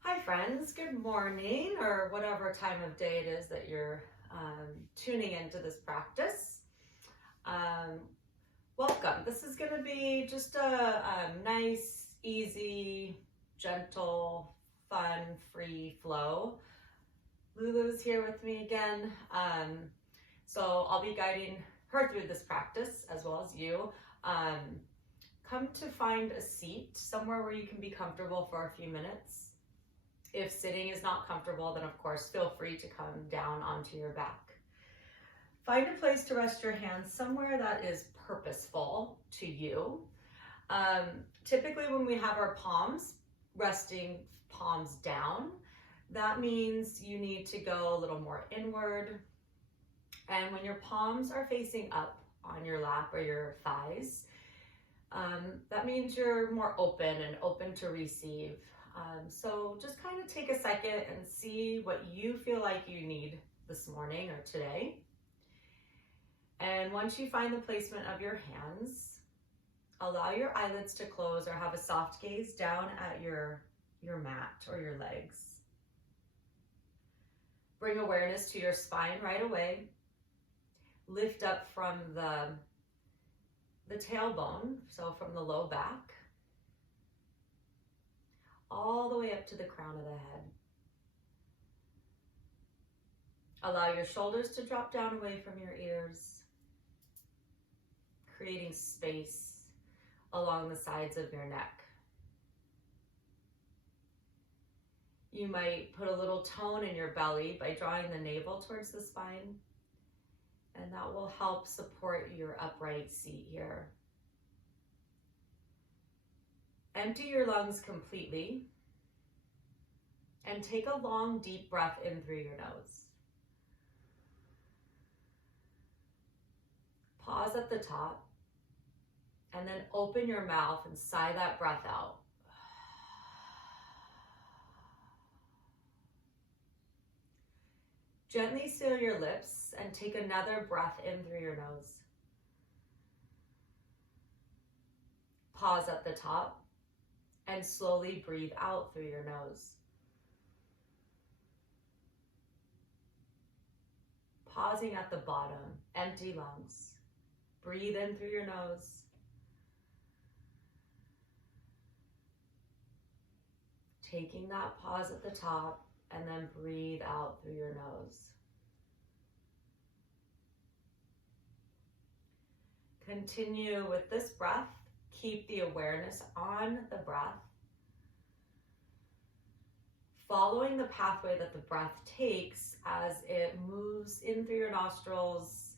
Hi friends, good morning, or whatever time of day it is that you're tuning into this practice. Welcome. This is going to be just a nice, easy, gentle, fun, free flow. Lulu's here with me again. So I'll be guiding her through this practice as well as you. Come to find a seat somewhere where you can be comfortable for a few minutes. If sitting is not comfortable, then of course feel free to come down onto your back. Find a place to rest your hands somewhere that is purposeful to you. Typically when we have our palms resting palms down, that means you need to go a little more inward. And when your palms are facing up on your lap or your thighs, that means you're more open and open to receive. So just kind of take a second and see what you feel like you need this morning or today. And once you find the placement of your hands, allow your eyelids to close or have a soft gaze down at your mat or your legs. Bring awareness to your spine right away. Lift up from the tailbone, so from the low back, all the way up to the crown of the head. Allow your shoulders to drop down away from your ears, creating space along the sides of your neck. You might put a little tone in your belly by drawing the navel towards the spine, and that will help support your upright seat here. Empty your lungs completely and take a long, deep breath in through your nose. Pause at the top and then open your mouth and sigh that breath out. Gently seal your lips and take another breath in through your nose. Pause at the top and slowly breathe out through your nose. Pausing at the bottom, empty lungs. Breathe in through your nose. Taking that pause at the top and then breathe out through your nose. Continue with this breath. Keep the awareness on the breath, following the pathway that the breath takes as it moves in through your nostrils,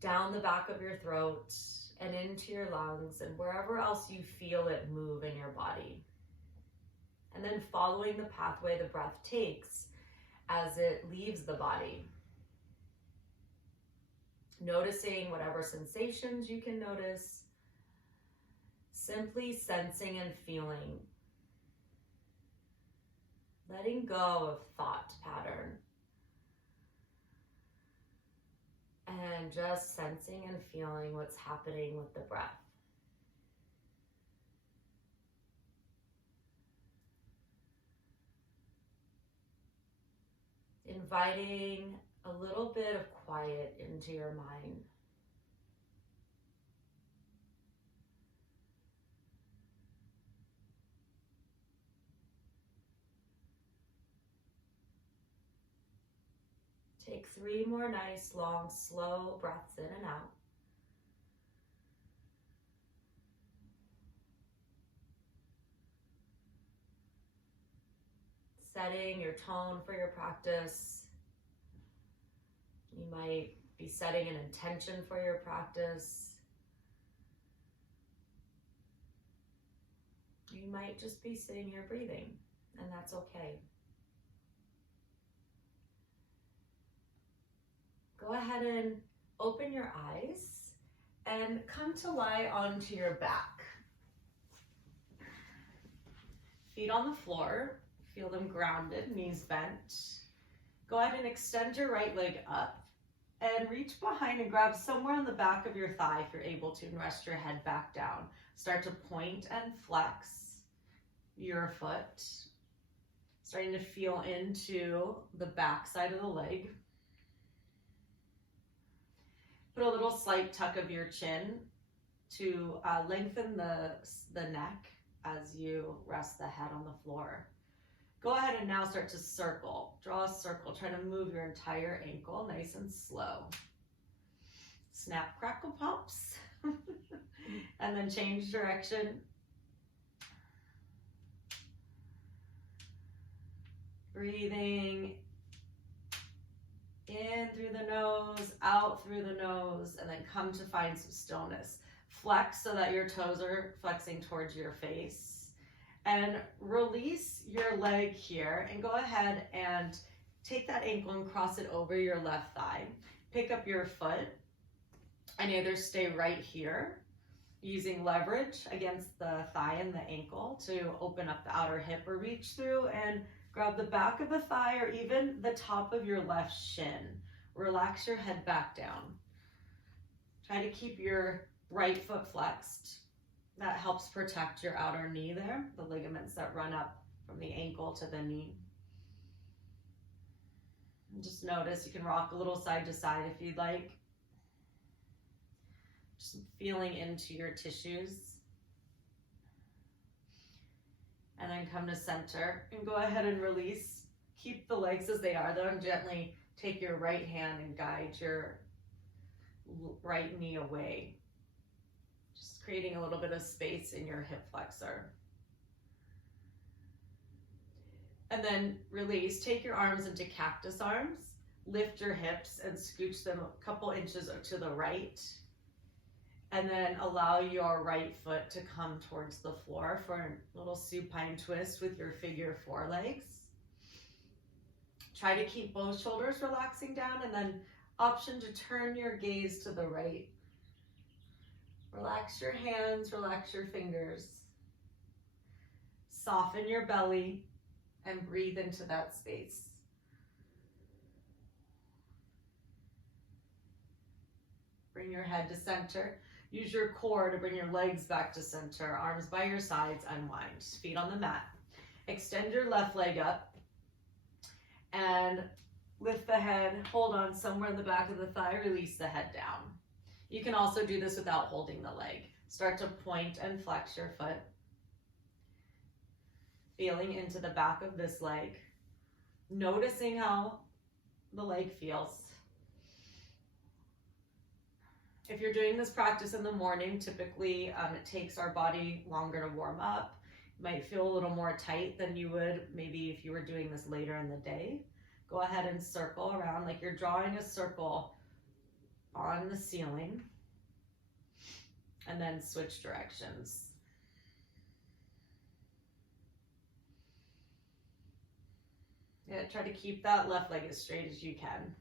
down the back of your throat, and into your lungs, and wherever else you feel it move in your body. And then following the pathway the breath takes as it leaves the body. Noticing whatever sensations you can notice. Simply sensing and feeling. Letting go of thought pattern. And just sensing and feeling what's happening with the breath. Inviting a little bit of quiet into your mind. Take 3 more nice, long, slow breaths in and out. Setting your tone for your practice. You might be setting an intention for your practice. You might just be sitting here breathing, and that's okay. Go ahead and open your eyes and come to lie onto your back. Feet on the floor, feel them grounded, knees bent. Go ahead and extend your right leg up and reach behind and grab somewhere on the back of your thigh if you're able to, and rest your head back down. Start to point and flex. your foot, starting to feel into the back side of the leg. Put a little slight tuck of your chin to lengthen the neck as you rest the head on the floor. Go ahead and now start to circle. Draw a circle. Try to move your entire ankle nice and slow. Snap, crackle, pops. And then change direction. Breathing in through the nose, out through the nose, and then come to find some stillness. Flex so that your toes are flexing towards your face. And release your leg here and go ahead and take that ankle and cross it over your left thigh. Pick up your foot and either stay right here using leverage against the thigh and the ankle to open up the outer hip, or reach through and grab the back of the thigh or even the top of your left shin. Relax your head back down. Try to keep your right foot flexed. That helps protect your outer knee there, the ligaments that run up from the ankle to the knee. And just notice you can rock a little side to side if you'd like. Just feeling into your tissues. And then come to center and go ahead and release. Keep the legs as they are though, and gently take your right hand and guide your right knee away. Just creating a little bit of space in your hip flexor. And then release. Take your arms into cactus arms. Lift your hips and scooch them a couple inches to the right. And then allow your right foot to come towards the floor for a little supine twist with your figure four legs. Try to keep both shoulders relaxing down, and then option to turn your gaze to the right. Relax your hands, relax your fingers. Soften your belly and breathe into that space. Bring your head to center. Use your core to bring your legs back to center. Arms by your sides, unwind. Feet on the mat. Extend your left leg up and lift the head. Hold on somewhere in the back of the thigh. Release the head down. You can also do this without holding the leg. Start to point and flex your foot. Feeling into the back of this leg. Noticing how the leg feels. If you're doing this practice in the morning, typically it takes our body longer to warm up. You might feel a little more tight than you would maybe if you were doing this later in the day. Go ahead and circle around like you're drawing a circle on the ceiling, and then switch directions. Yeah, try to keep that left leg as straight as you can.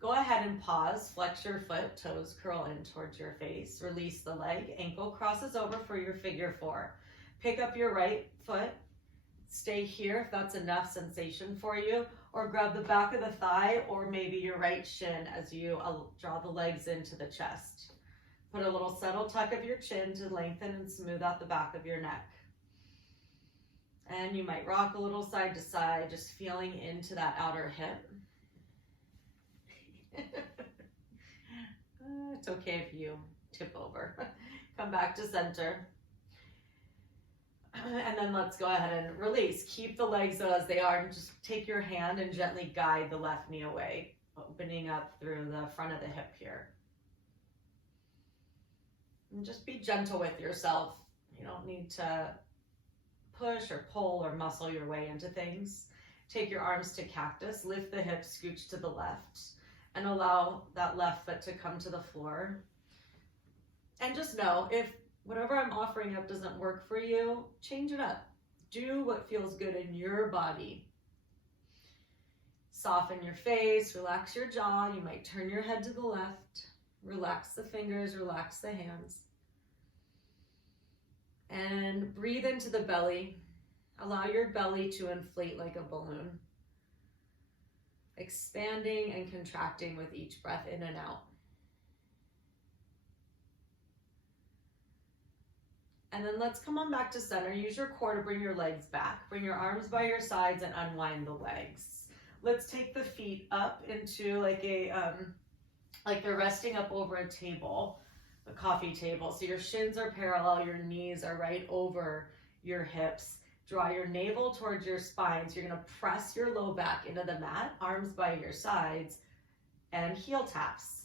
Go ahead and pause, flex your foot, toes curl in towards your face. Release the leg, ankle crosses over for your figure four. Pick up your right foot, stay here if that's enough sensation for you, or grab the back of the thigh or maybe your right shin as you draw the legs into the chest. Put a little subtle tuck of your chin to lengthen and smooth out the back of your neck. And you might rock a little side to side, just feeling into that outer hip. It's okay if you tip over. Come back to center. And then let's go ahead and release. Keep the legs though as they are, and just take your hand and gently guide the left knee away, opening up through the front of the hip here. And just be gentle with yourself. You don't need to push or pull or muscle your way into things. Take your arms to cactus, lift the hips, scooch to the left, and allow that left foot to come to the floor. And just know, if whatever I'm offering up doesn't work for you, change it up. Do what feels good in your body. Soften your face, relax your jaw. You might turn your head to the left. Relax the fingers, relax the hands. And breathe into the belly. Allow your belly to inflate like a balloon, expanding and contracting with each breath in and out. And then let's come on back to center. Use your core to bring your legs back. Bring your arms by your sides and unwind the legs. Let's take the feet up into like like they're resting up over a table, a coffee table. So your shins are parallel, your knees are right over your hips. Draw your navel towards your spine. So you're gonna press your low back into the mat, arms by your sides, and heel taps.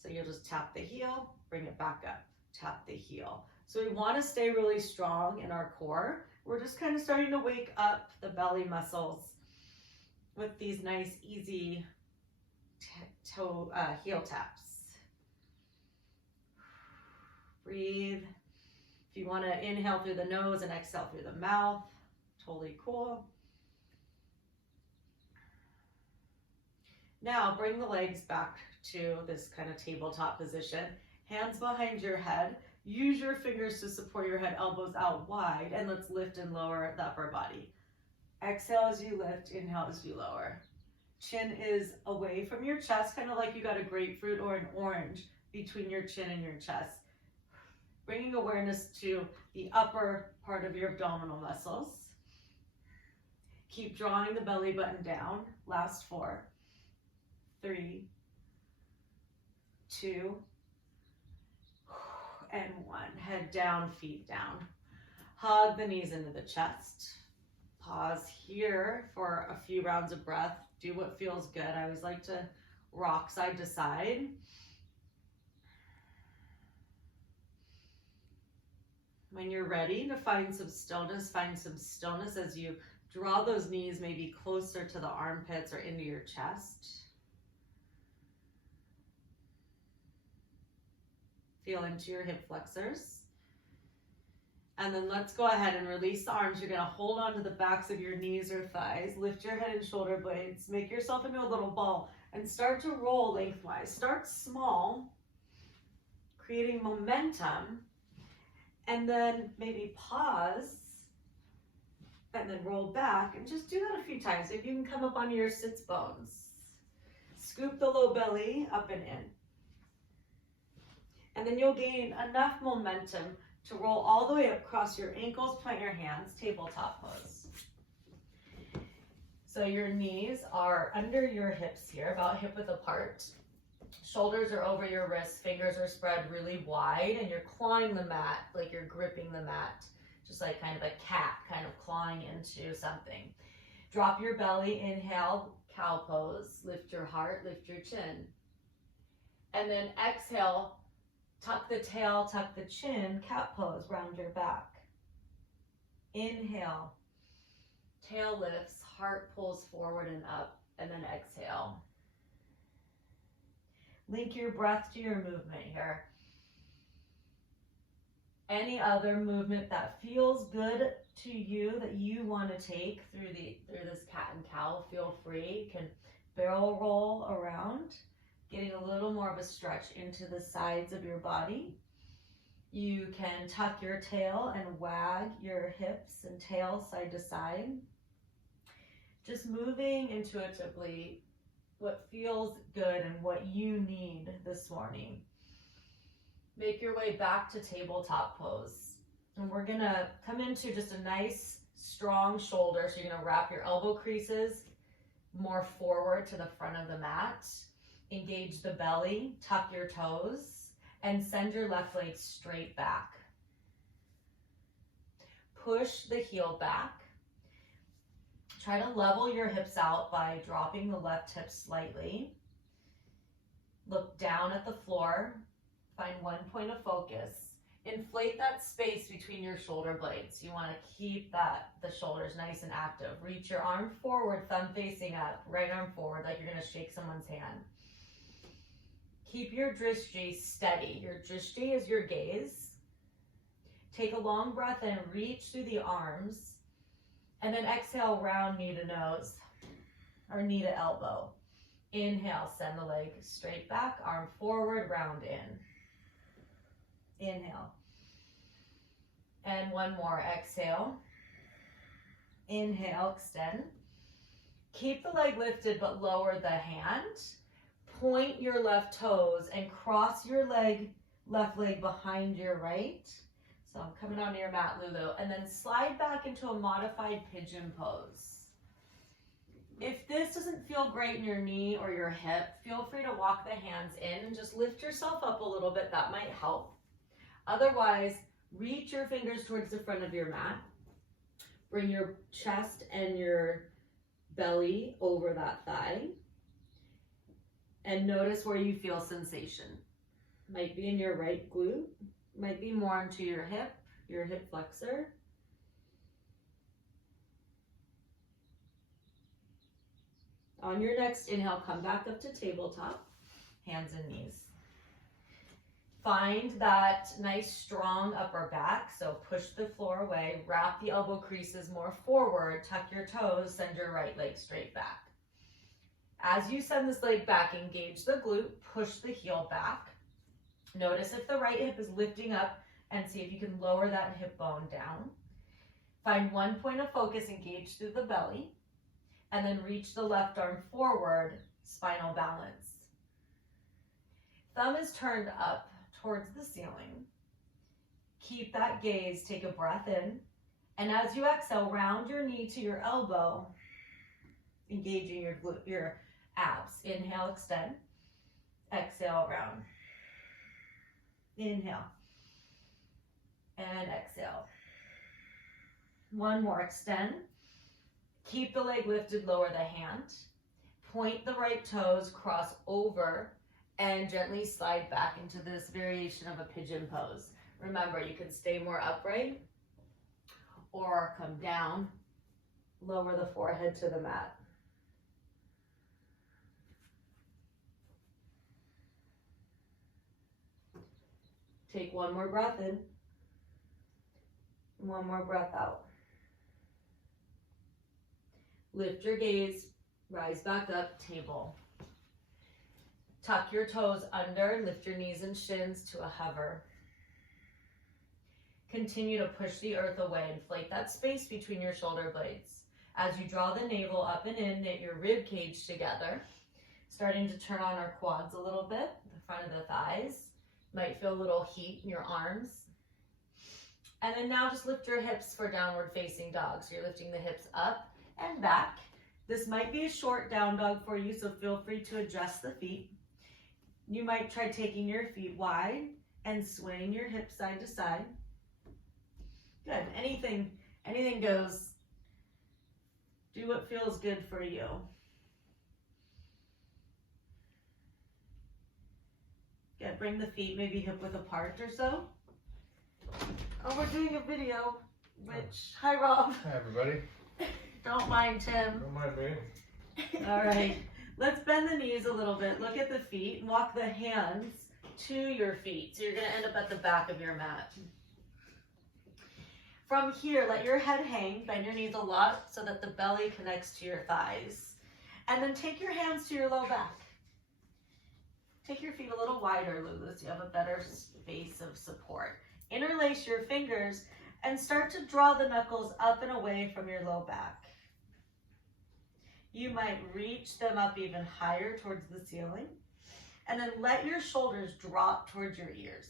So you'll just tap the heel, bring it back up, tap the heel. So we want to stay really strong in our core. We're just kind of starting to wake up the belly muscles with these nice, easy heel taps. Breathe. If you want to inhale through the nose and exhale through the mouth, totally cool. Now bring the legs back to this kind of tabletop position. Hands behind your head. Use your fingers to support your head, elbows out wide, and let's lift and lower the upper body. Exhale as you lift, inhale as you lower. Chin is away from your chest, kind of like you got a grapefruit or an orange between your chin and your chest. Bringing awareness to the upper part of your abdominal muscles. Keep drawing the belly button down. Last 4, 3, 2, and 1. Head down, feet down. Hug the knees into the chest. Pause here for a few rounds of breath. Do what feels good. I always like to rock side to side. When you're ready to find some stillness as you draw those knees maybe closer to the armpits or into your chest. Feel into your hip flexors. And then let's go ahead and release the arms. You're going to hold on to the backs of your knees or thighs. Lift your head and shoulder blades. Make yourself into a little ball and start to roll lengthwise. Start small, creating momentum, and then maybe pause and then roll back, and just do that a few times. If you can come up onto your sits bones. Scoop the low belly up and in. And then you'll gain enough momentum to roll all the way up, cross your ankles, plant your hands, tabletop pose. So your knees are under your hips here, about hip width apart. Shoulders are over your wrists, fingers are spread really wide, and you're clawing the mat, like you're gripping the mat, just like kind of a cat kind of clawing into something. Drop your belly, inhale, cow pose, lift your heart, lift your chin. And then exhale, tuck the tail, tuck the chin, cat pose, round your back. Inhale, tail lifts, heart pulls forward and up, and then exhale. Link your breath to your movement here. Any other movement that feels good to you that you want to take through this cat and cow, feel free. You can barrel roll around, getting a little more of a stretch into the sides of your body. You can tuck your tail and wag your hips and tail side to side. Just moving intuitively what feels good and what you need this morning. Make your way back to tabletop pose. And we're gonna come into just a nice strong shoulder. So you're gonna wrap your elbow creases more forward to the front of the mat. Engage the belly, tuck your toes, and send your left leg straight back. Push the heel back. Try to level your hips out by dropping the left hip slightly. Look down at the floor. Find one point of focus. Inflate that space between your shoulder blades. You want to keep the shoulders nice and active. Reach your arm forward, thumb facing up, right arm forward like you're going to shake someone's hand. Keep your drishti steady. Your drishti is your gaze. Take a long breath in, reach through the arms, and then exhale, round knee to nose or knee to elbow. Inhale, send the leg straight back, arm forward, round in. Inhale. And one more, exhale. Inhale, extend. Keep the leg lifted but lower the hand. Point your left toes and cross your left leg behind your right. So I'm coming onto your mat, Lulu, and then slide back into a modified pigeon pose. If this doesn't feel great in your knee or your hip, feel free to walk the hands in and just lift yourself up a little bit. That might help. Otherwise, reach your fingers towards the front of your mat. Bring your chest and your belly over that thigh. And notice where you feel sensation. Might be in your right glute, might be more into your hip flexor. On your next inhale, come back up to tabletop, hands and knees. Find that nice strong upper back, so push the floor away, wrap the elbow creases more forward, tuck your toes, send your right leg straight back. As you send this leg back, engage the glute, push the heel back. Notice if the right hip is lifting up and see if you can lower that hip bone down. Find one point of focus, engage through the belly, and then reach the left arm forward, spinal balance. Thumb is turned up towards the ceiling. Keep that gaze, take a breath in, and as you exhale, round your knee to your elbow, engaging your abs. Inhale, extend. Exhale, round. Inhale. And exhale. One more, extend. Keep the leg lifted, lower the hand. Point the right toes, cross over, and gently slide back into this variation of a pigeon pose. Remember, you can stay more upright or come down, lower the forehead to the mat. Take one more breath in, one more breath out. Lift your gaze, rise back up, table. Tuck your toes under, lift your knees and shins to a hover. Continue to push the earth away, inflate that space between your shoulder blades. As you draw the navel up and in, knit your rib cage together. Starting to turn on our quads a little bit, the front of the thighs. Might feel a little heat in your arms. And then now just lift your hips for downward facing dog. So you're lifting the hips up and back. This might be a short down dog for you, so feel free to adjust the feet. You might try taking your feet wide and swaying your hips side to side. Good, anything goes. Do what feels good for you. Good, bring the feet maybe hip width apart or so. Oh, we're doing a video, which, hi Rob. Hi everybody. Don't mind Tim. Don't mind me. All right, let's bend the knees a little bit. Look at the feet and walk the hands to your feet. So you're gonna end up at the back of your mat. From here, let your head hang, bend your knees a lot so that the belly connects to your thighs. And then take your hands to your low back. Take your feet a little wider, Lulu, so you have a better space of support. Interlace your fingers and start to draw the knuckles up and away from your low back. You might reach them up even higher towards the ceiling. And then let your shoulders drop towards your ears.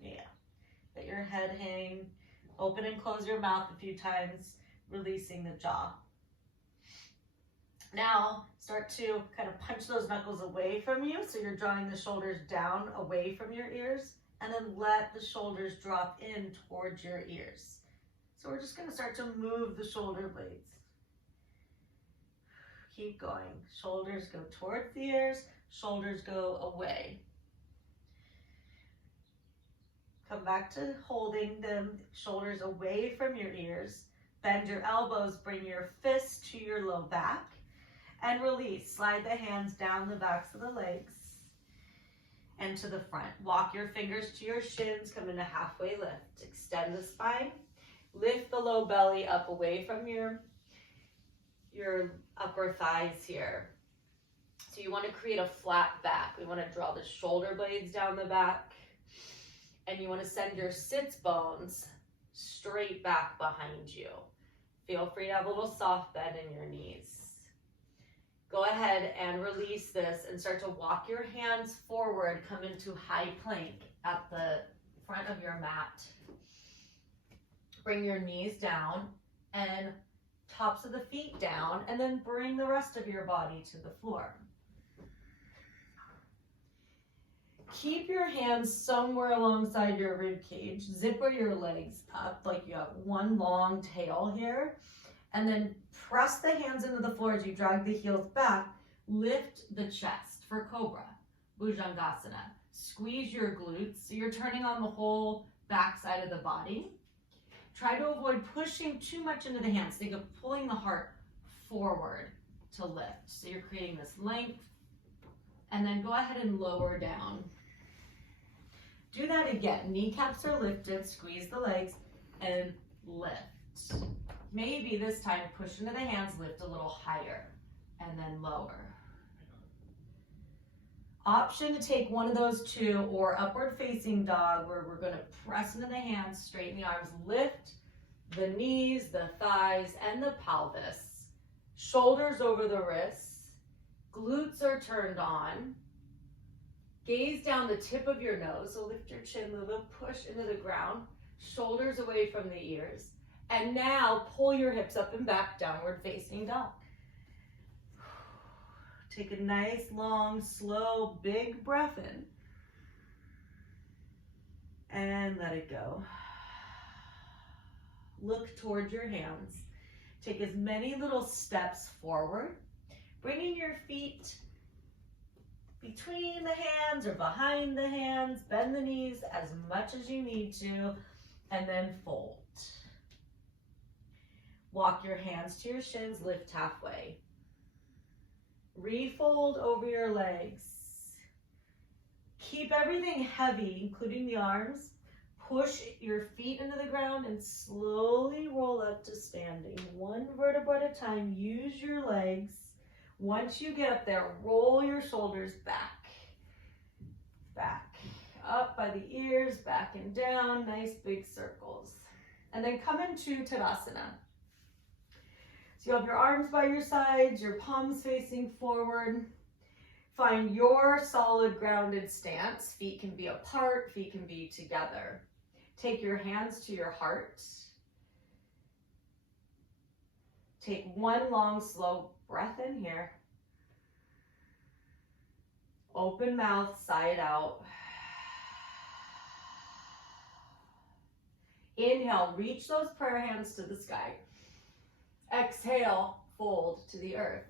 Yeah. Let your head hang. Open and close your mouth a few times, releasing the jaw. Now, start to kind of punch those knuckles away from you. So you're drawing the shoulders down away from your ears. And then let the shoulders drop in towards your ears. So we're just going to start to move the shoulder blades. Keep going. Shoulders go towards the ears. Shoulders go away. Come back to holding them, shoulders away from your ears. Bend your elbows, bring your fists to your low back. And release. Slide the hands down the backs of the legs and to the front. Walk your fingers to your shins, come into halfway lift. Extend the spine. Lift the low belly up away from your upper thighs here. So you want to create a flat back. We want to draw the shoulder blades down the back. And you want to send your sits bones straight back behind you. Feel free to have a little soft bend in your knees. Go ahead and release this and start to walk your hands forward. Come into high plank at the front of your mat. Bring your knees down and tops of the feet down, and then bring the rest of your body to the floor. Keep your hands somewhere alongside your rib cage. Zipper your legs up like you have one long tail here. And then press the hands into the floor as you drag the heels back. Lift the chest for Cobra, Bhujangasana. Squeeze your glutes so you're turning on the whole back side of the body. Try to avoid pushing too much into the hands. Think of pulling the heart forward to lift. So you're creating this length. And then go ahead and lower down. Do that again. Kneecaps are lifted. Squeeze the legs and lift. Maybe this time push into the hands, lift a little higher, and then lower. Option to take one of those two, or upward facing dog, where we're going to press into the hands, straighten the arms, lift the knees, the thighs, and the pelvis. Shoulders over the wrists. Glutes are turned on. Gaze down the tip of your nose, so lift your chin, move and push into the ground. Shoulders away from the ears. And now pull your hips up and back, downward facing dog. Take a nice, long, slow, big breath in. And let it go. Look towards your hands. Take as many little steps forward, bringing your feet between the hands or behind the hands. Bend the knees as much as you need to, and then fold. Walk your hands to your shins, lift halfway. Refold over your legs. Keep everything heavy, including the arms. Push your feet into the ground and slowly roll up to standing. One vertebra at a time. Use your legs. Once you get up there, roll your shoulders back. Back. Up by the ears, back and down. Nice big circles. And then come into Tadasana. So you have your arms by your sides, your palms facing forward. Find your solid grounded stance. Feet can be apart, feet can be together. Take your hands to your heart. Take one long, slow breath in here. Open mouth, side out. Inhale, reach those prayer hands to the sky. Exhale, fold to the earth.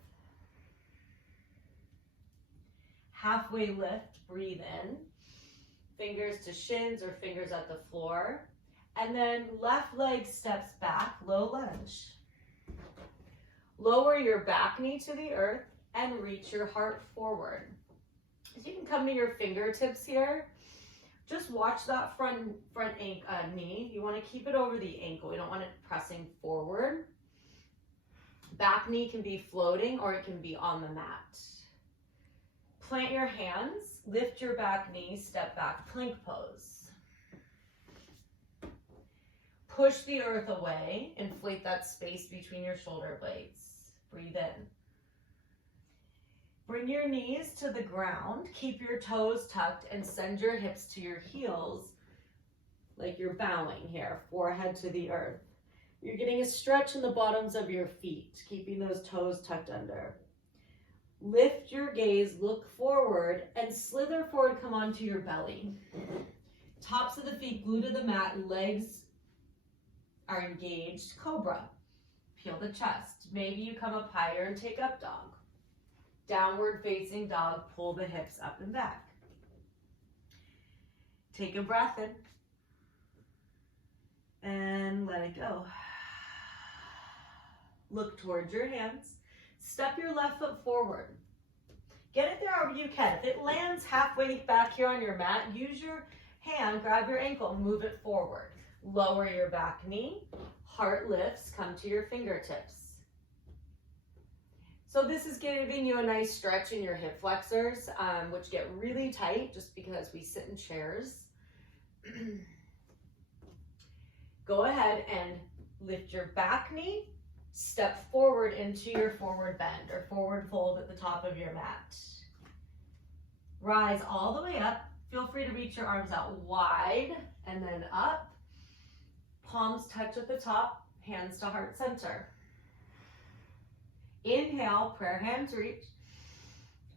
Halfway lift, breathe in. Fingers to shins or fingers at the floor. And then left leg steps back, low lunge. Lower your back knee to the earth and reach your heart forward. So you can come to your fingertips here. Just watch that front knee. You want to keep it over the ankle. We don't want it pressing forward. Back knee can be floating or it can be on the mat. Plant your hands, lift your back knee, step back, plank pose. Push the earth away, inflate that space between your shoulder blades. Breathe in. Bring your knees to the ground, keep your toes tucked and send your hips to your heels like you're bowing here, forehead to the earth. You're getting a stretch in the bottoms of your feet, keeping those toes tucked under. Lift your gaze, look forward, and slither forward, come onto your belly. Tops of the feet glued to the mat, legs are engaged. Cobra. Peel the chest. Maybe you come up higher and take up dog. Downward facing dog, pull the hips up and back. Take a breath in. And let it go. Look towards your hands. Step your left foot forward. Get it there however you can. If it lands halfway back here on your mat, use your hand, grab your ankle, and move it forward. Lower your back knee. Heart lifts, come to your fingertips. So this is giving you a nice stretch in your hip flexors, which get really tight just because we sit in chairs. Go ahead and lift your back knee. Step forward into your forward bend or forward fold at the top of your mat. Rise all the way up. Feel free to reach your arms out wide and then up. palms touch at the top, hands to heart center. Inhale, prayer hands reach.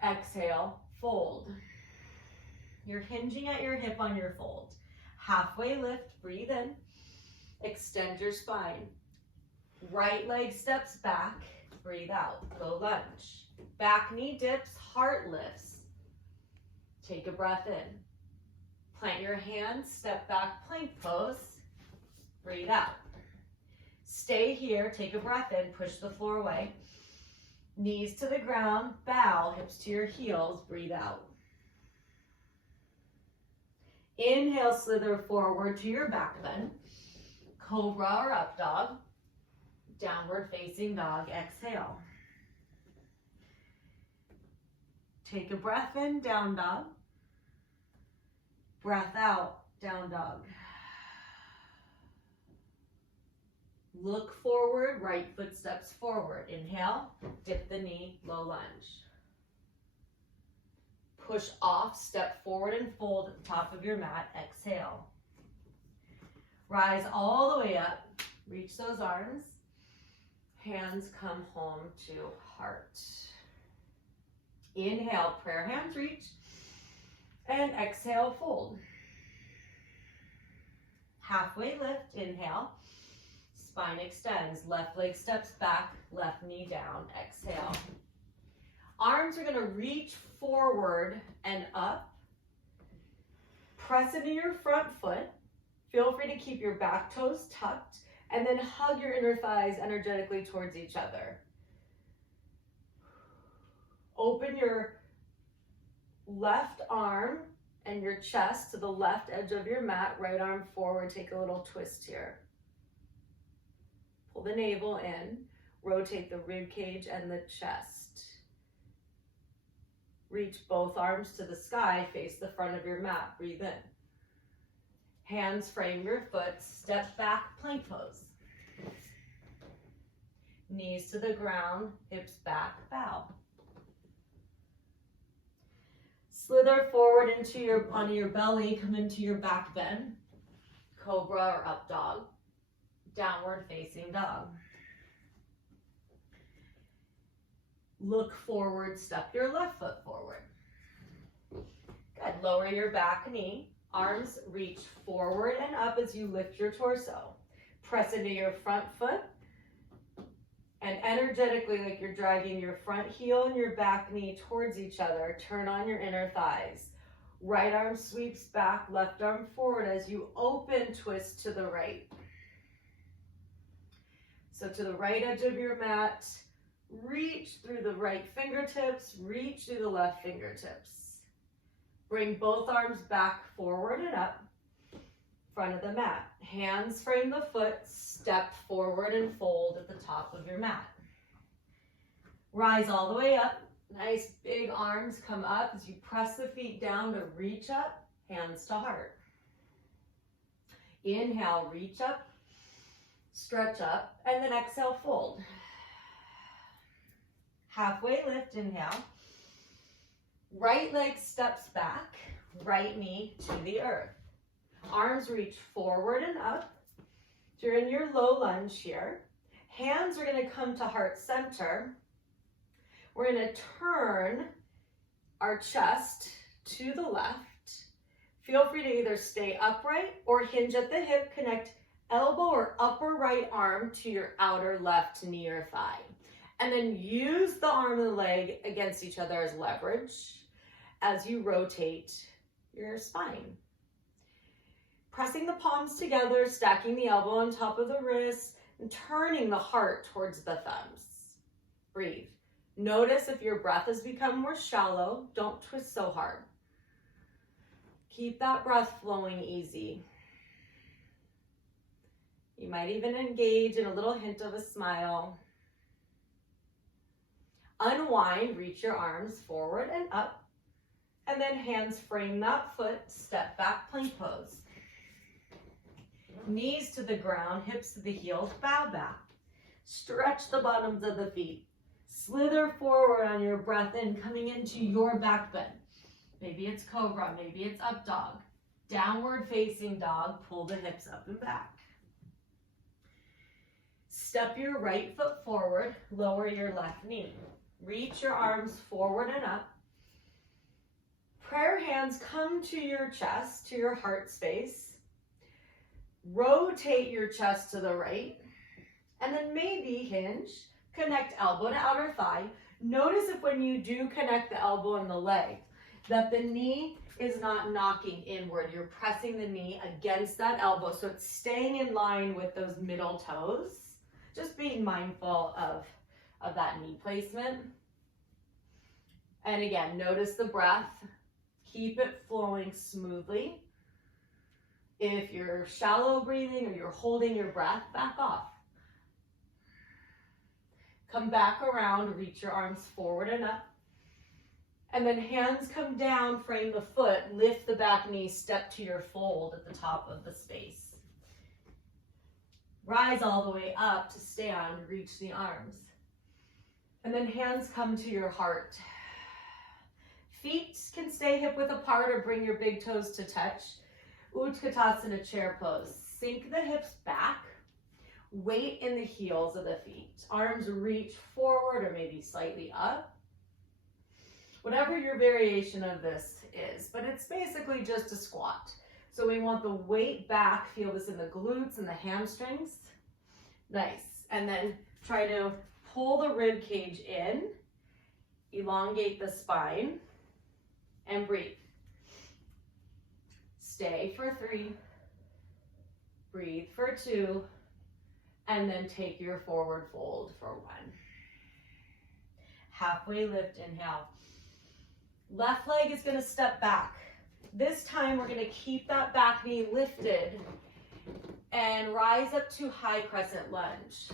Exhale, fold. You're hinging at your hip on your fold. Halfway lift, breathe in. Extend your spine. Right leg steps back, breathe out. Go lunge. Back knee dips, heart lifts. Take a breath in. Plant your hands, step back, plank pose. Breathe out. Stay here, take a breath in, push the floor away. Knees to the ground, bow, hips to your heels, breathe out. Inhale, slither forward to your back bend. Cobra or up dog. Downward facing dog, exhale. Take a breath in, down dog. Breath out, down dog. Look forward, right foot steps forward. Inhale, dip the knee, low lunge. Push off, step forward and fold at the top of your mat. Exhale. Rise all the way up, reach those arms. Hands come home to heart. Inhale, prayer hands reach. And exhale, fold. Halfway lift, inhale. Spine extends, left leg steps back, left knee down, exhale. Arms are gonna reach forward and up. Press into your front foot. Feel free to keep your back toes tucked and then hug your inner thighs energetically towards each other. Open your left arm and your chest to the left edge of your mat, right arm forward, take a little twist here. Pull the navel in, rotate the rib cage and the chest. Reach both arms to the sky, face the front of your mat, breathe in. Hands frame your foot, step back, plank pose. Knees to the ground, hips back, bow. Slither forward onto your belly, come into your back bend. Cobra or up dog. Downward facing dog. Look forward, step your left foot forward. Good, lower your back knee. Arms reach forward and up as you lift your torso. Press into your front foot. And energetically, like you're dragging your front heel and your back knee towards each other, turn on your inner thighs. Right arm sweeps back, left arm forward as you open twist to the right. So to the right edge of your mat, reach through the right fingertips, reach through the left fingertips. Bring both arms back forward and up, front of the mat. Hands frame the foot, step forward and fold at the top of your mat. Rise all the way up. Nice big arms come up as you press the feet down to reach up, hands to heart. Inhale, reach up, stretch up, and then exhale, fold. Halfway lift, inhale. Right leg steps back, right knee to the earth. Arms reach forward and up. So you're in your low lunge here. Hands are gonna come to heart center. We're gonna turn our chest to the left. Feel free to either stay upright or hinge at the hip, connect elbow or upper right arm to your outer left knee or thigh. And then use the arm and the leg against each other as leverage as you rotate your spine. Pressing the palms together, stacking the elbow on top of the wrist, and turning the heart towards the thumbs. Breathe. Notice if your breath has become more shallow, don't twist so hard. Keep that breath flowing easy. You might even engage in a little hint of a smile. Unwind, reach your arms forward and up, and then hands frame that foot, step back, plank pose. Knees to the ground, hips to the heels, bow back. Stretch the bottoms of the feet. Slither forward on your breath in, coming into your back bend. Maybe it's cobra, maybe it's up dog. Downward facing dog, pull the hips up and back. Step your right foot forward, lower your left knee. Reach your arms forward and up. Prayer hands come to your chest, to your heart space. Rotate your chest to the right. And then maybe hinge, connect elbow to outer thigh. Notice if when you do connect the elbow and the leg, that the knee is not knocking inward. You're pressing the knee against that elbow, so it's staying in line with those middle toes. Just being mindful of that knee placement. And again, notice the breath. Keep it flowing smoothly. If you're shallow breathing or you're holding your breath, back off. Come back around, reach your arms forward and up. And then hands come down, frame the foot, lift the back knee, step to your fold at the top of the space. Rise all the way up to stand, reach the arms. And then hands come to your heart. Feet can stay hip width apart or bring your big toes to touch. Utkatasana chair pose. Sink the hips back. Weight in the heels of the feet. Arms reach forward or maybe slightly up. Whatever your variation of this is, but it's basically just a squat. So we want the weight back, feel this in the glutes and the hamstrings. Nice. And then try to pull the rib cage in, elongate the spine, and breathe. Stay for 3, breathe for 2, and then take your forward fold for 1. Halfway lift, inhale. Left leg is going to step back. This time we're going to keep that back knee lifted and rise up to high crescent lunge.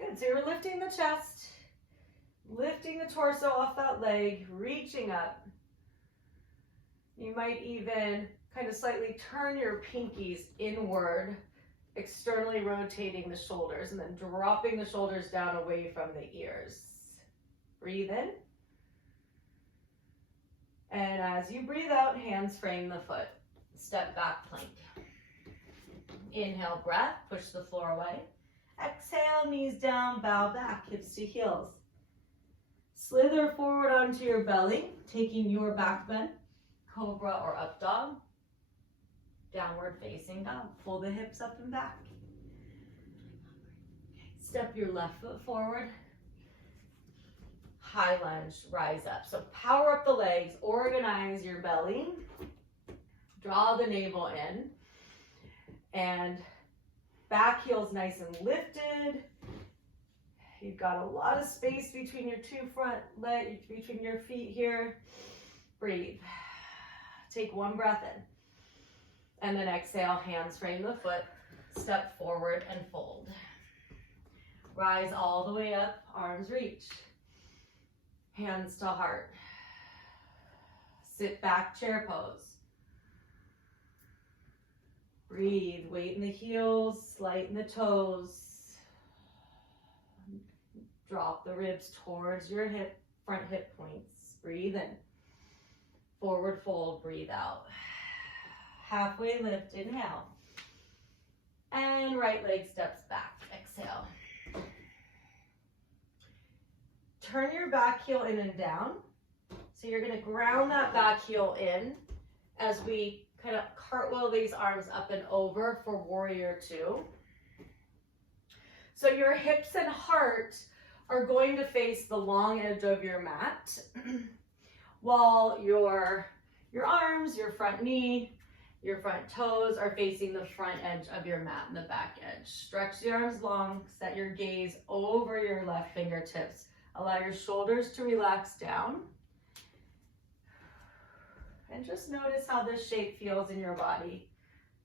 Good, so you're lifting the chest, lifting the torso off that leg, reaching up. You might even kind of slightly turn your pinkies inward, externally rotating the shoulders and then dropping the shoulders down away from the ears. Breathe in. And as you breathe out, hands frame the foot. Step back plank. Inhale, breath, push the floor away. Exhale, knees down, bow back, hips to heels. Slither forward onto your belly, taking your back bend, cobra or up dog. Downward facing dog. Pull the hips up and back. Step your left foot forward. High lunge, rise up. So power up the legs, organize your belly, draw the navel in, and back heel's nice and lifted. You've got a lot of space between your two front legs, between your feet here. Breathe. Take 1 breath in. And then exhale, hands frame the foot, step forward and fold. Rise all the way up, arms reach. Hands to heart. Sit back, chair pose. Breathe, weight in the heels, lighten the toes. Drop the ribs towards your front hip points. Breathe in. Forward fold, breathe out. Halfway lift, inhale. And right leg steps back, exhale. Turn your back heel in and down. So you're gonna ground that back heel in as we kind of cartwheel these arms up and over for warrior 2. So your hips and heart are going to face the long edge of your mat, while your arms, your front knee, your front toes are facing the front edge of your mat and the back edge. Stretch the arms long, set your gaze over your left fingertips. Allow your shoulders to relax down. And just notice how this shape feels in your body.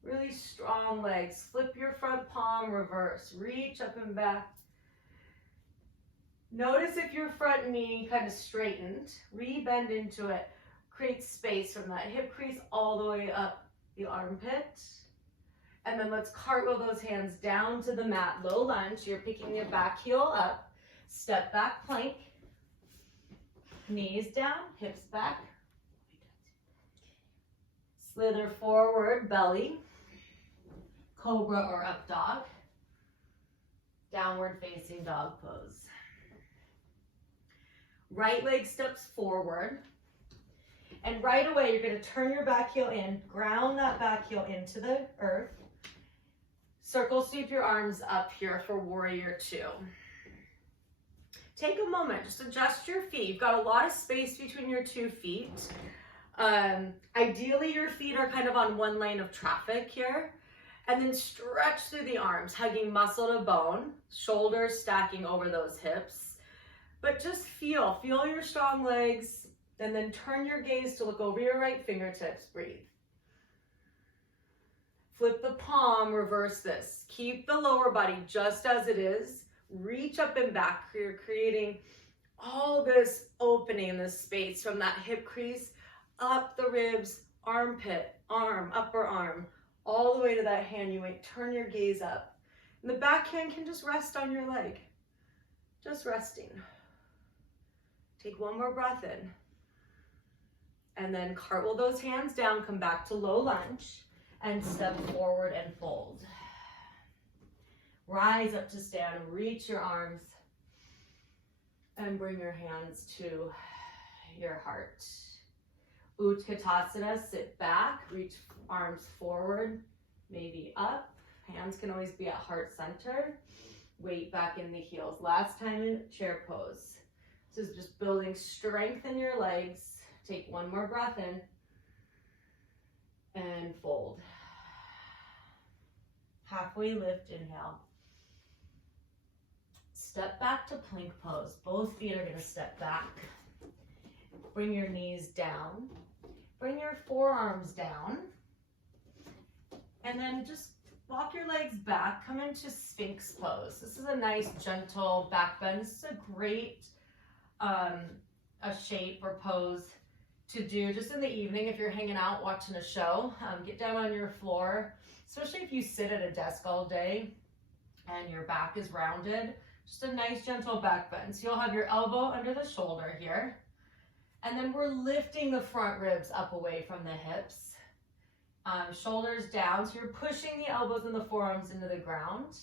Really strong legs. Flip your front palm, reverse. Reach up and back. Notice if your front knee kind of straightened. Re-bend into it. Create space from that hip crease all the way up the armpit. And then let's cartwheel those hands down to the mat. Low lunge. You're picking your back heel up. Step back plank. Knees down, hips back. Slither forward, belly. Cobra or up dog. Downward facing dog pose. Right leg steps forward. And right away, you're going to turn your back heel in, ground that back heel into the earth. Circle sweep your arms up here for warrior two. Take a moment, just adjust your feet. You've got a lot of space between your 2 feet. Ideally, your feet are kind of on one lane of traffic here. And then stretch through the arms, hugging muscle to bone, shoulders stacking over those hips. But just feel your strong legs, and then turn your gaze to look over your right fingertips. Breathe. Flip the palm, reverse this. Keep the lower body just as it is. Reach up and back. You're creating all this opening in this space from that hip crease up the ribs, armpit, arm, upper arm, all the way to that hand. You might turn your gaze up. And the back hand can just rest on your leg. Just resting. Take one more breath in. And then cartwheel those hands down, come back to low lunge, and step forward and fold. Rise up to stand, reach your arms, and bring your hands to your heart. Utkatasana, sit back, reach arms forward, maybe up. Hands can always be at heart center. Weight back in the heels. Last time in chair pose. This is just building strength in your legs. Take one more breath in and fold. Halfway lift, inhale. Step back to plank pose. Both feet are going to step back. Bring your knees down. Bring your forearms down. And then just walk your legs back. Come into Sphinx pose. This is a nice, gentle back bend. This is a great a shape or pose to do just in the evening if you're hanging out watching a show. Get down on your floor, especially if you sit at a desk all day and your back is rounded. Just a nice gentle back bend. So you'll have your elbow under the shoulder here. And then we're lifting the front ribs up away from the hips. Shoulders down, so you're pushing the elbows and the forearms into the ground.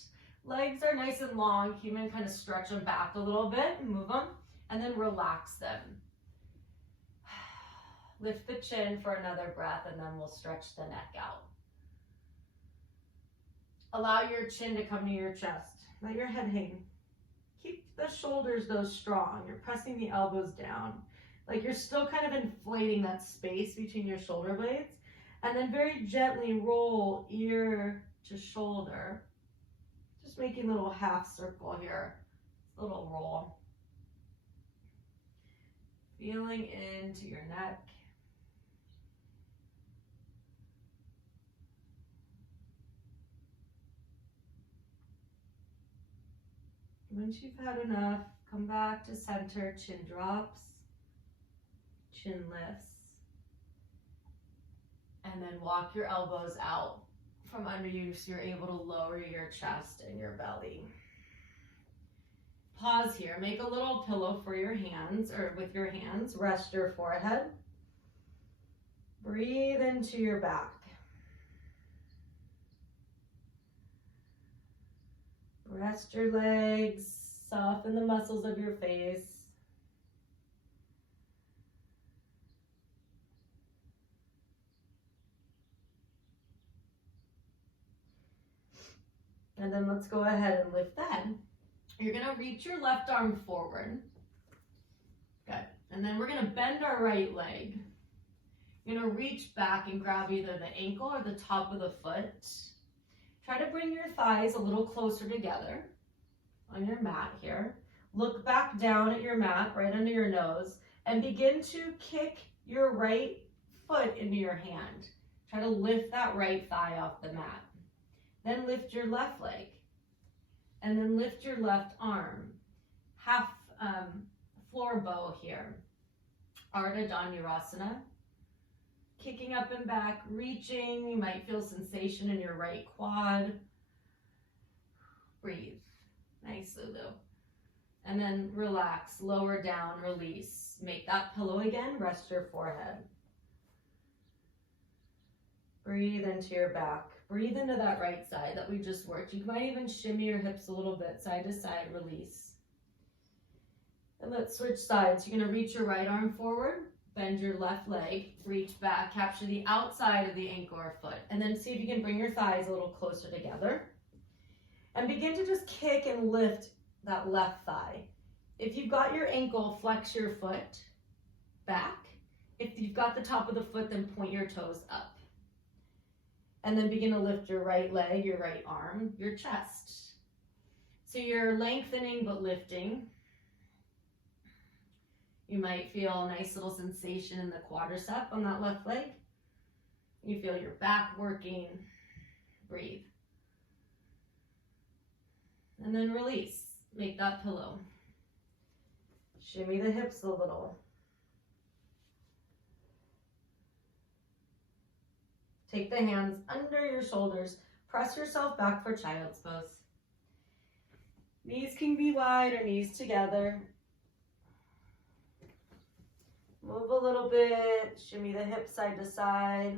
Legs are nice and long. You can kind of stretch them back a little bit and move them, and then relax them. Lift the chin for another breath, and then we'll stretch the neck out. Allow your chin to come to your chest. Let your head hang. Keep the shoulders though strong. You're pressing the elbows down. Like you're still kind of inflating that space between your shoulder blades. And then very gently roll ear to shoulder. Just making a little half circle here. Little roll. Feeling into your neck. Once you've had enough, come back to center, chin drops, chin lifts. And then walk your elbows out from under you so you're able to lower your chest and your belly. Pause here. Make a little pillow for your hands, or with your hands. Rest your forehead. Breathe into your back. Rest your legs. Soften the muscles of your face. And then let's go ahead and lift that. You're going to reach your left arm forward. Good. And then we're going to bend our right leg. You're going to reach back and grab either the ankle or the top of the foot. Try to bring your thighs a little closer together on your mat here. Look back down at your mat right under your nose and begin to kick your right foot into your hand. Try to lift that right thigh off the mat. Then lift your left leg, and then lift your left arm. Half floor bow here. Ardha Dhanurasana. Kicking up and back, reaching. You might feel sensation in your right quad. Breathe. Nice, Lulu. And then relax, lower down, release. Make that pillow again, rest your forehead. Breathe into your back. Breathe into that right side that we just worked. You might even shimmy your hips a little bit, side to side, release. And let's switch sides. You're gonna reach your right arm forward, bend your left leg, reach back, capture the outside of the ankle or foot, and then see if you can bring your thighs a little closer together. And begin to just kick and lift that left thigh. If you've got your ankle, flex your foot back. If you've got the top of the foot, then point your toes up. And then begin to lift your right leg, your right arm, your chest. So you're lengthening but lifting. You might feel a nice little sensation in the quadricep on that left leg. You feel your back working. Breathe. And then release. Make that pillow. Shimmy the hips a little. Take the hands under your shoulders. Press yourself back for child's pose. Knees can be wide or knees together. Move a little bit. Shimmy the hips side to side.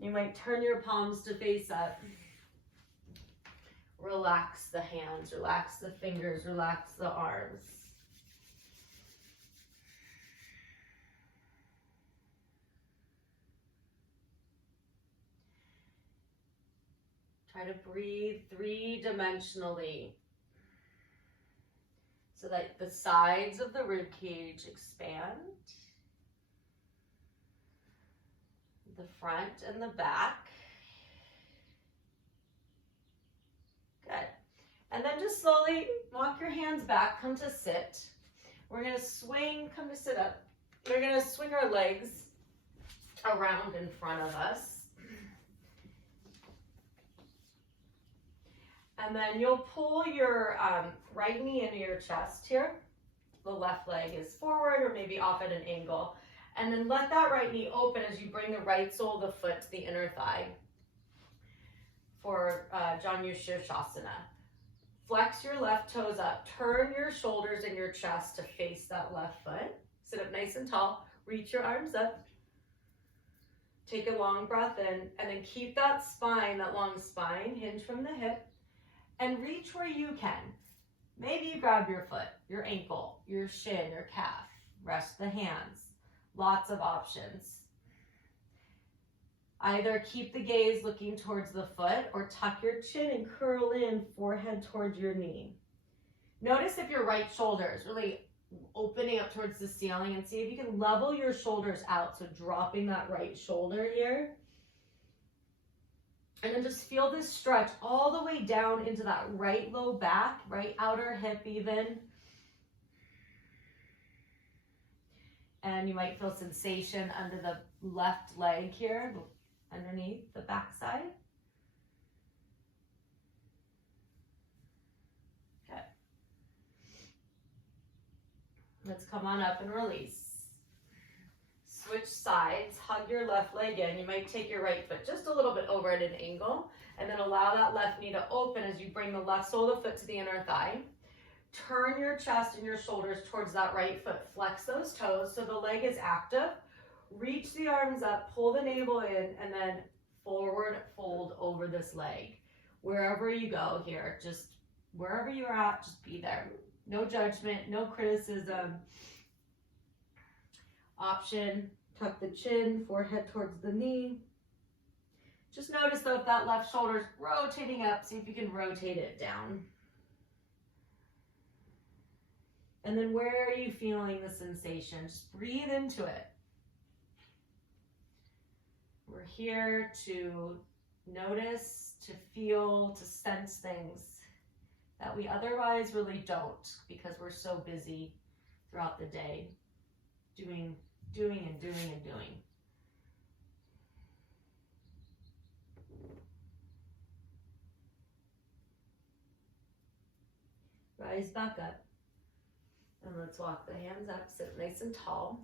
You might turn your palms to face up. Relax the hands, relax the fingers, relax the arms. Try to breathe three-dimensionally so that the sides of the rib cage expand, the front and the back. Good. And then just slowly walk your hands back, come to sit. We're gonna swing, come to sit up. We're gonna swing our legs around in front of us. And then you'll pull your right knee into your chest here. The left leg is forward or maybe off at an angle. And then let that right knee open as you bring the right sole of the foot to the inner thigh for Janu Shirshasana. Flex your left toes up. Turn your shoulders and your chest to face that left foot. Sit up nice and tall. Reach your arms up. Take a long breath in and then keep that spine, that long spine, hinge from the hip. And reach where you can. Maybe you grab your foot, your ankle, your shin, your calf. Rest the hands. Lots of options. Either keep the gaze looking towards the foot or tuck your chin and curl in, forehead towards your knee. Notice if your right shoulder is really opening up towards the ceiling, and see if you can level your shoulders out. So dropping that right shoulder here. And then just feel this stretch all the way down into that right low back, right outer hip even. And you might feel sensation under the left leg here, underneath the back side. Okay. Let's come on up and release. Switch sides, hug your left leg in. You might take your right foot just a little bit over at an angle, and then allow that left knee to open as you bring the left sole of the foot to the inner thigh. Turn your chest and your shoulders towards that right foot. Flex those toes so the leg is active. Reach the arms up, pull the navel in, and then forward fold over this leg. Wherever you go here, just wherever you're at, just be there. No judgment, no criticism. Option, tuck the chin, forehead towards the knee. Just notice though if that left shoulder's rotating up, see if you can rotate it down. And then where are you feeling the sensation? Just breathe into it. We're here to notice, to feel, to sense things that we otherwise really don't because we're so busy throughout the day doing. Rise back up. And let's walk the hands up, sit nice and tall.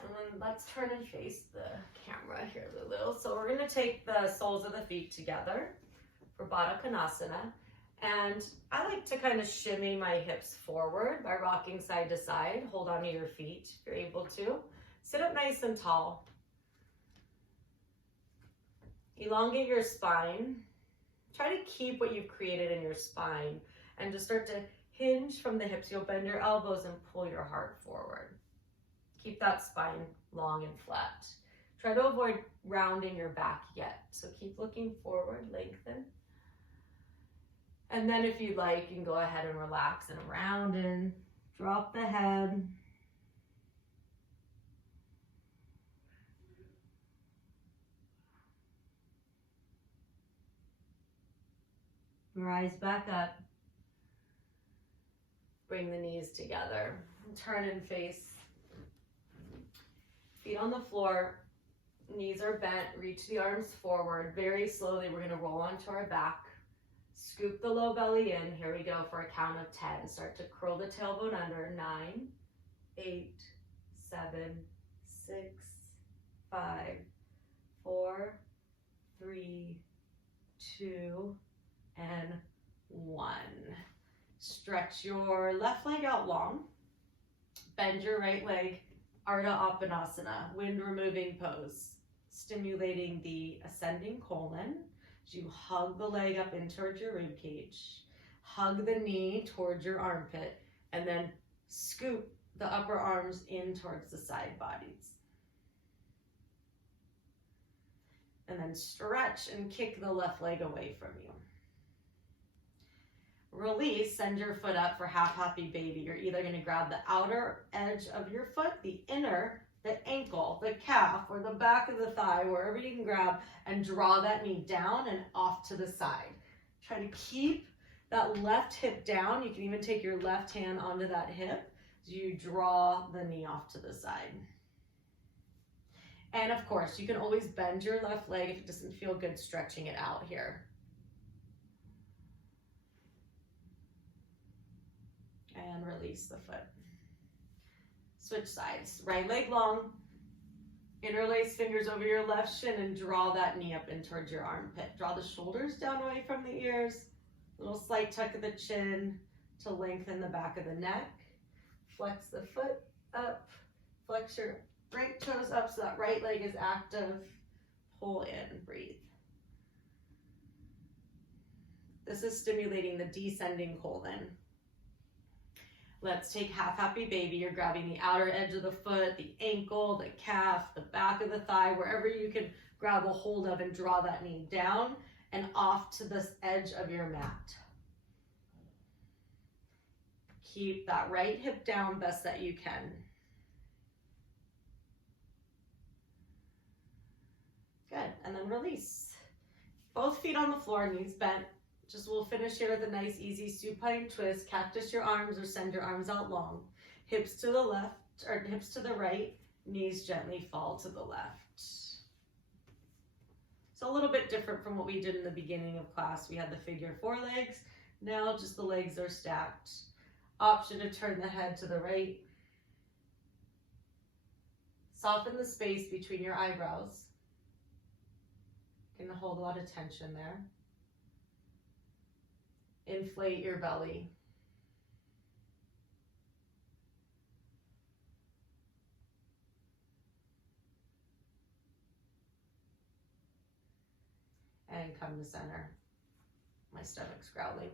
And then let's turn and face the camera here, Lulu. So we're gonna take the soles of the feet together for Baddha Konasana. And I like to kind of shimmy my hips forward by rocking side to side. Hold on to your feet if you're able to. Sit up nice and tall. Elongate your spine. Try to keep what you've created in your spine and just start to hinge from the hips. You'll bend your elbows and pull your heart forward. Keep that spine long and flat. Try to avoid rounding your back yet. So keep looking forward, lengthen. And then if you'd like, you can go ahead and relax and round and drop the head. Rise back up. Bring the knees together. Turn and face. Feet on the floor. Knees are bent. Reach the arms forward. Very slowly, we're going to roll onto our back. Scoop the low belly in. Here we go for a count of 10. Start to curl the tailbone under. 9, 8, 7, 6, 5, 4, 3, 2, and 1. Stretch your left leg out long. Bend your right leg. Ardha Appanasana, wind removing pose. Stimulating the ascending colon. As you hug the leg up in towards your rib cage. Hug the knee towards your armpit. And then scoop the upper arms in towards the side bodies. And then stretch and kick the left leg away from you. Release, send your foot up for half happy baby. You're either going to grab the outer edge of your foot, the inner, the ankle, the calf, or the back of the thigh, wherever you can grab, and draw that knee down and off to the side. Try to keep that left hip down. You can even take your left hand onto that hip as you draw the knee off to the side. And of course, you can always bend your left leg if it doesn't feel good stretching it out here. And release the foot. Switch sides. Right leg long. Interlace fingers over your left shin and draw that knee up in towards your armpit. Draw the shoulders down away from the ears. Little slight tuck of the chin to lengthen the back of the neck. Flex the foot up. Flex your right toes up so that right leg is active. Pull in, breathe. This is stimulating the descending colon. Let's take half happy baby. You're grabbing the outer edge of the foot, the ankle, the calf, the back of the thigh, wherever you can grab a hold of, and draw that knee down and off to the edge of your mat. Keep that right hip down best that you can. Good, and then release. Both feet on the floor, knees bent. Just we'll finish here with a nice easy supine twist. Cactus your arms or send your arms out long. Hips to the left or hips to the right. Knees gently fall to the left. So a little bit different from what we did in the beginning of class. We had the figure 4 legs. Now just the legs are stacked. Option to turn the head to the right. Soften the space between your eyebrows. You can hold a lot of tension there. Inflate your belly. And come to center. My stomach's growling.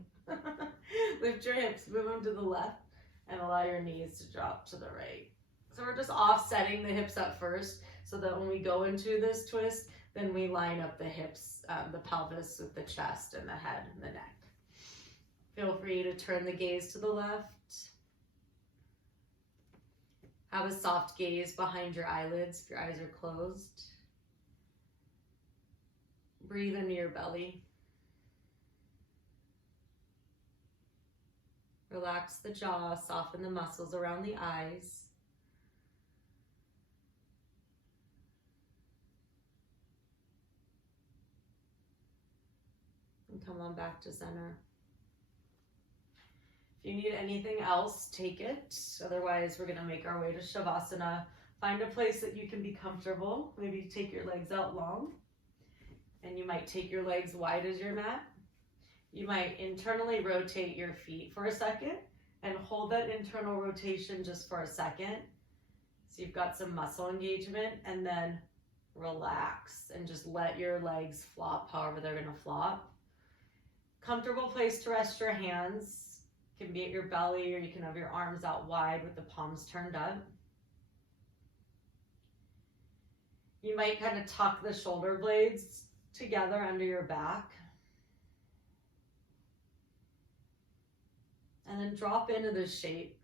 Lift your hips, move them to the left, and allow your knees to drop to the right. So we're just offsetting the hips up first so that when we go into this twist, then we line up the hips, the pelvis with the chest and the head and the neck. Feel free to turn the gaze to the left. Have a soft gaze behind your eyelids if your eyes are closed. Breathe into your belly. Relax the jaw, soften the muscles around the eyes. And come on back to center. If you need anything else, take it. Otherwise, we're going to make our way to Shavasana. Find a place that you can be comfortable. Maybe take your legs out long. And you might take your legs wide as your mat. You might internally rotate your feet for a second and hold that internal rotation just for a second. So you've got some muscle engagement, and then relax and just let your legs flop however they're gonna flop. Comfortable place to rest your hands. Can be at your belly, or you can have your arms out wide with the palms turned up. You might kind of tuck the shoulder blades together under your back. And then drop into this shape.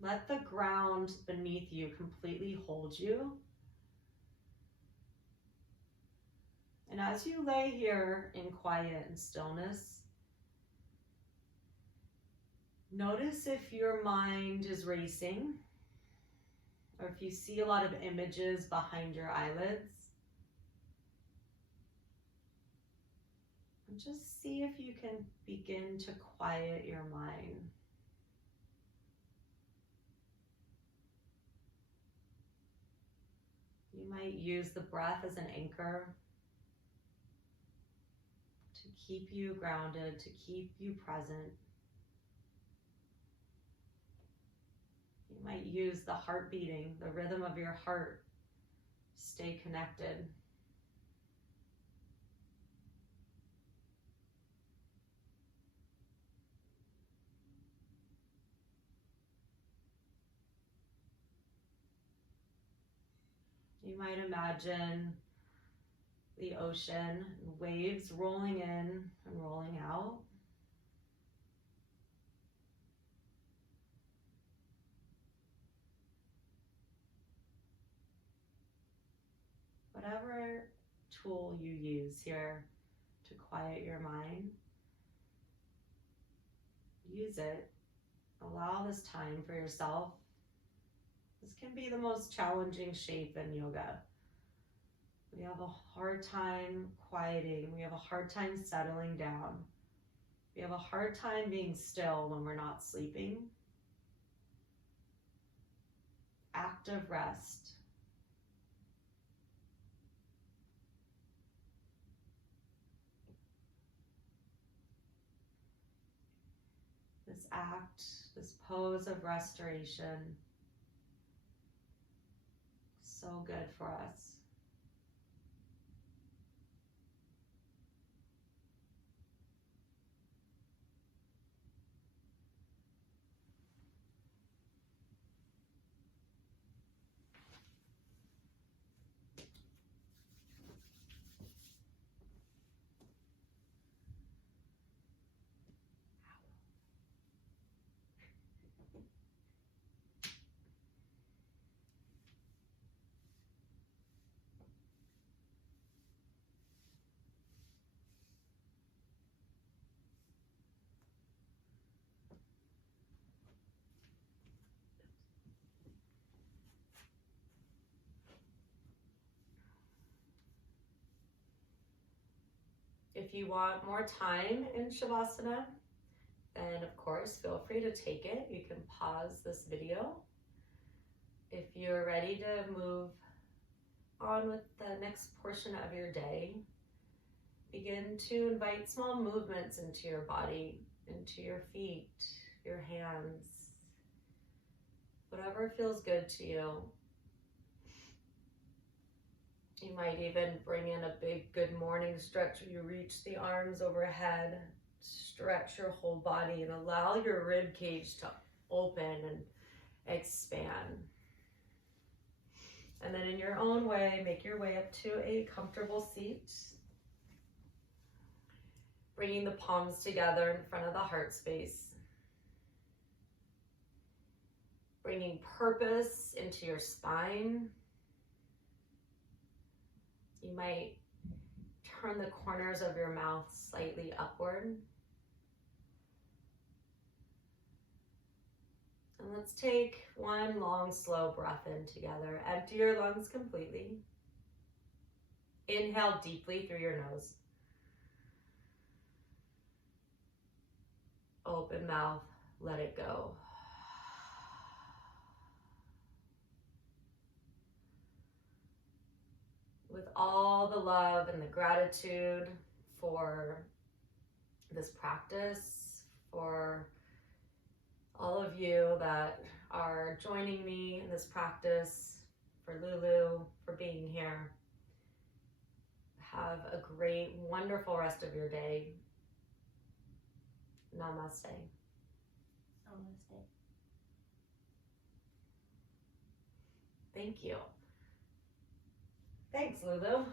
Let the ground beneath you completely hold you. And as you lay here in quiet and stillness, notice if your mind is racing, or if you see a lot of images behind your eyelids. And just see if you can begin to quiet your mind. You might use the breath as an anchor to keep you grounded, to keep you present. You might use the heart beating, the rhythm of your heart, to stay connected. You might imagine the ocean, waves rolling in and rolling out. Whatever tool you use here to quiet your mind, use it. Allow this time for yourself. This can be the most challenging shape in yoga. We have a hard time quieting. We have a hard time settling down. We have a hard time being still when we're not sleeping. Active rest. This act, this pose of restoration, so good for us. If you want more time in Shavasana, then of course, feel free to take it. You can pause this video. If you're ready to move on with the next portion of your day, begin to invite small movements into your body, into your feet, your hands, whatever feels good to you. You might even bring in a big good morning stretch where you reach the arms overhead, stretch your whole body and allow your rib cage to open and expand. And then in your own way, make your way up to a comfortable seat. Bringing the palms together in front of the heart space. Bringing purpose into your spine. You might turn the corners of your mouth slightly upward. And let's take one long, slow breath in together. Empty your lungs completely. Inhale deeply through your nose. Open mouth, let it go. With all the love and the gratitude for this practice, for all of you that are joining me in this practice, for Lulu, for being here. Have a great, wonderful rest of your day. Namaste. Namaste. Thank you. Thanks, Lulu.